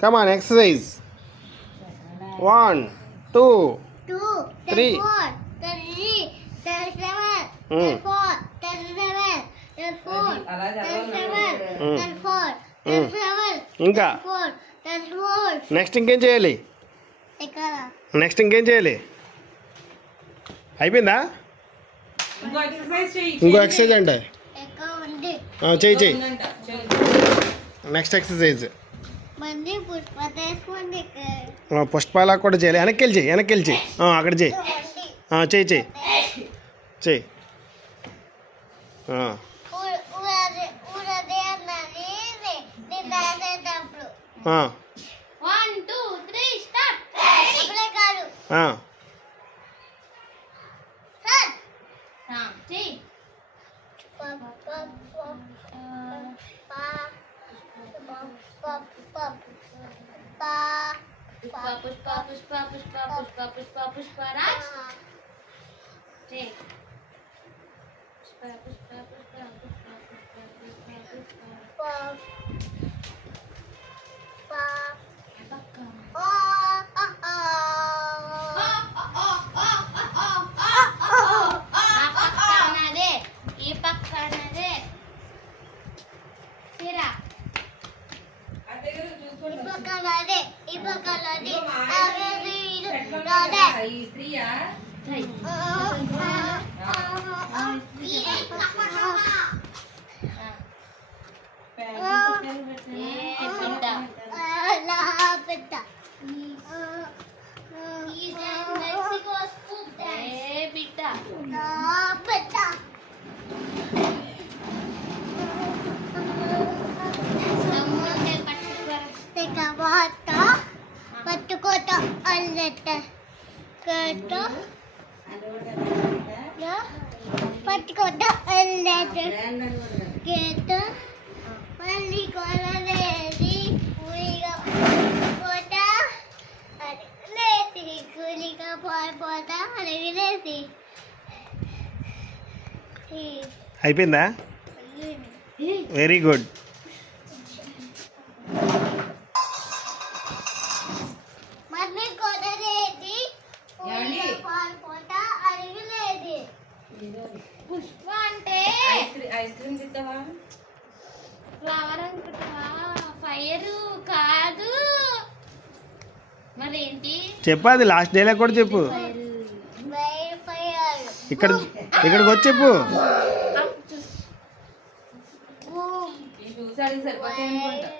Come on, exercise. 1, 2, 3. 4, 37, 34, 37, 34, 34, 37, ఇంకా 34. Next ఇంకేం చేయాలి? నెక్స్ట్ ఇంకేం చేయాలి? అయిపోయిందా? ఇంకో ఎక్సర్సైజ్ అంటే చెయ్యి. నెక్స్ట్ ఎక్సర్సైజ్ పుష్పాలా కూడా చేయాలి. వెనక్కి వెళ్ళి చెయ్యి. అక్కడ చెయ్యి. చెయ్యి. Pushparaj. పట్టుకోట అల్లెట్ట పట్టుకోట అల్లెట్ట గేట మళ్ళీ కొనలేది పోట అడిగలేసి కూలిగా పోత అడిగలేసి. అయిపోయిందా? Very good. పుష్ప అంటే ఐస్ క్రీమ్ తింటావా? ఫ్లవర్ అనుకుంటావా? ఫైర్ కాదు మరేంటి చెప్పు. లాస్ట్ డేలో కూడా చెప్పు. ఇక్కడికి వచ్చి చెప్పు. ఈ చూసాడు సరిపోతాయి అనుకుంటా.